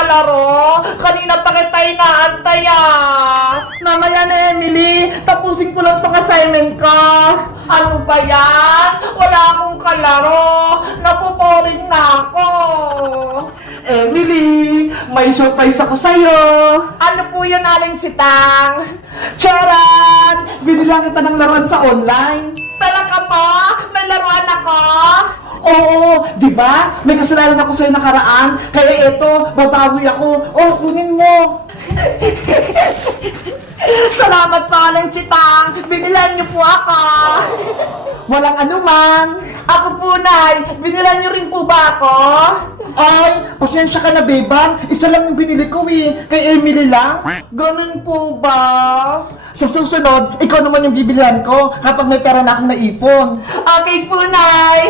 makalaro. Kanina pa kita inaantay ah. Mamaya na Emily, tapusin ko lang tong assignment ko. Ano ba yan? Wala akong kalaro. Napuporing na ako. Emily, may surprise ako sa'yo. Ano po yun, Aling Sitang? Charan! Binilang kita ng laruan sa online. Talaga po? May laruan ako? Oo, di ba? May kasalanan ako sa'yo nakaraan. Kaya eto, babawi ako. Oh, kunin mo. Salamat po, Aling Sitang. Binilan niyo po ako. Walang anuman. Ako po, Nay. Binilan niyo rin po ba ako? Ay, pasensya ka na, Bebang. Isa lang yung binili ko eh. Kay Emily lang. Ganun po ba? Sa susunod, ikaw naman yung bibilihan ko kapag may pera na akong naipon. Okay po, Nay.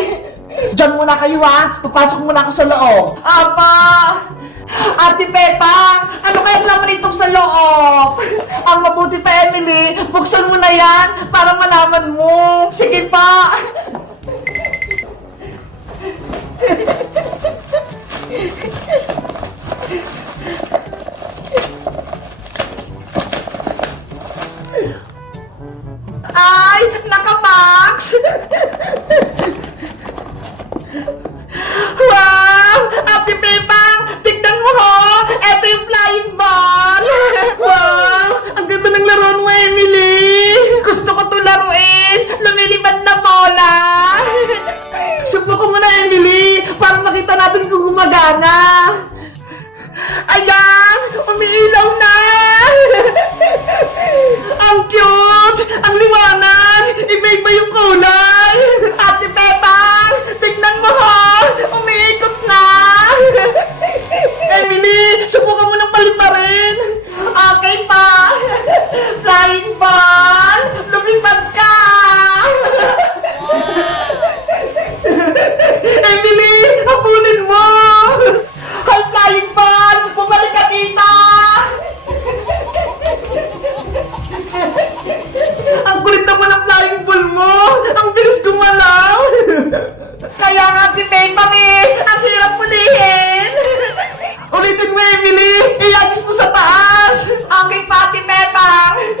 Diyan muna kayo ha. Papasok muna ako sa loob. Apa! Ate Pepa, ano kaya naman itong sa loob? Ang mabuti pa, Emily, buksan mo na yan para malaman mo. Sige pa. Ay, naka-max! Pepang eh! Ang hirap pulihin! Ulitin mo, Emily! Iagis mo sa taas! Okay pa, si Pepang!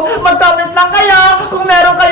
mag-comment lang kayo. Kung meron kayo